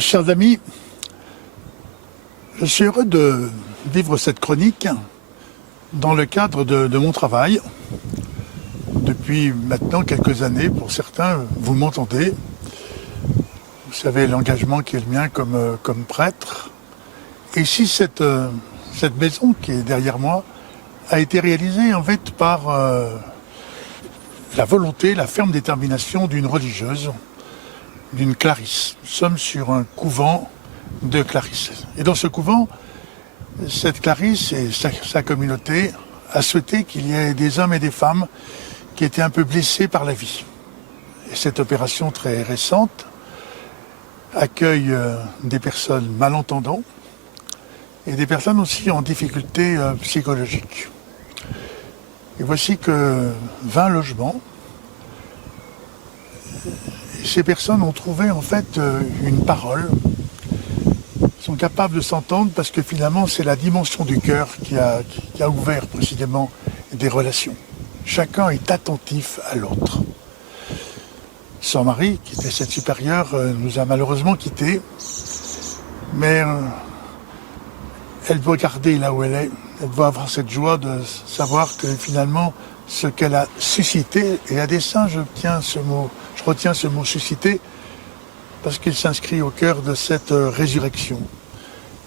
Chers amis, je suis heureux de vivre cette chronique dans le cadre de mon travail. Depuis maintenant quelques années, pour certains, vous m'entendez. Vous savez l'engagement qui est le mien comme prêtre. Et ici, cette maison qui est derrière moi a été réalisée en fait par la volonté, la ferme détermination d'une religieuse, d'une Clarisse. Nous sommes sur un couvent de Clarisse. Et dans ce couvent, cette Clarisse et sa communauté a souhaité qu'il y ait des hommes et des femmes qui étaient un peu blessés par la vie. Et cette opération très récente accueille des personnes malentendants et des personnes aussi en difficulté psychologique. Et voici que 20 logements. Et ces personnes ont trouvé en fait une parole. Ils sont capables de s'entendre parce que finalement c'est la dimension du cœur qui a ouvert précisément des relations. Chacun est attentif à l'autre. Sœur Marie, qui était cette supérieure, nous a malheureusement quittés, mais elle doit garder là où elle est, elle doit avoir cette joie de savoir que finalement ce qu'elle a suscité, et à dessein je retiens ce mot suscité, parce qu'il s'inscrit au cœur de cette résurrection.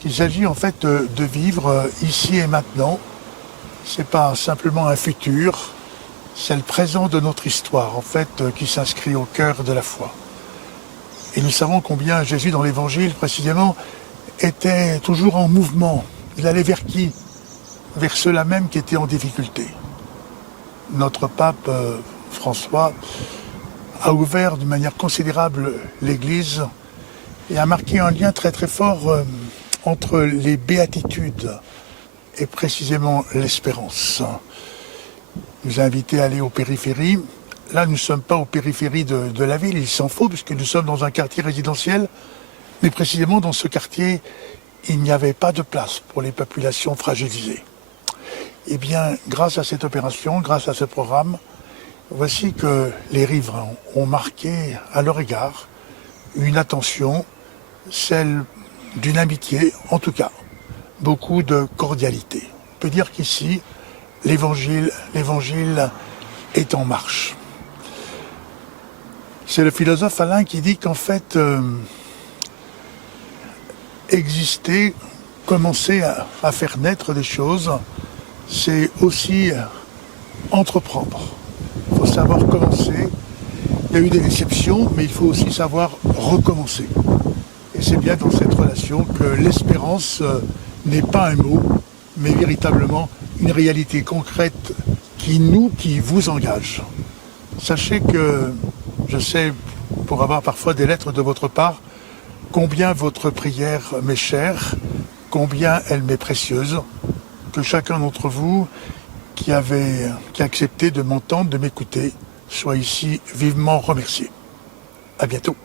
Il s'agit en fait de vivre ici et maintenant. C'est pas simplement un futur, c'est le présent de notre histoire en fait qui s'inscrit au cœur de la foi. Et nous savons combien Jésus dans l'Évangile précisément était toujours en mouvement. Il allait vers qui? Vers ceux-là même qui étaient en difficulté. Notre pape François a ouvert de manière considérable l'Église et a marqué un lien très très fort entre les béatitudes et précisément l'espérance. Il nous a invités à aller aux périphéries. Là, nous ne sommes pas aux périphéries de la ville, il s'en faut, puisque nous sommes dans un quartier résidentiel, mais précisément dans ce quartier, il n'y avait pas de place pour les populations fragilisées. Eh bien, grâce à cette opération, grâce à ce programme, voici que les riverains ont marqué à leur égard une attention, celle d'une amitié, en tout cas, beaucoup de cordialité. On peut dire qu'ici, l'évangile est en marche. C'est le philosophe Alain qui dit qu'en fait, exister, commencer à faire naître des choses, c'est aussi entreprendre. Il faut savoir commencer. Il y a eu des déceptions, mais il faut aussi savoir recommencer. Et c'est bien dans cette relation que l'espérance n'est pas un mot, mais véritablement une réalité concrète qui vous engage. Sachez que je sais, pour avoir parfois des lettres de votre part, combien votre prière m'est chère, combien elle m'est précieuse, que chacun d'entre vous qui a accepté de m'entendre, de m'écouter, soit ici vivement remercié. À bientôt.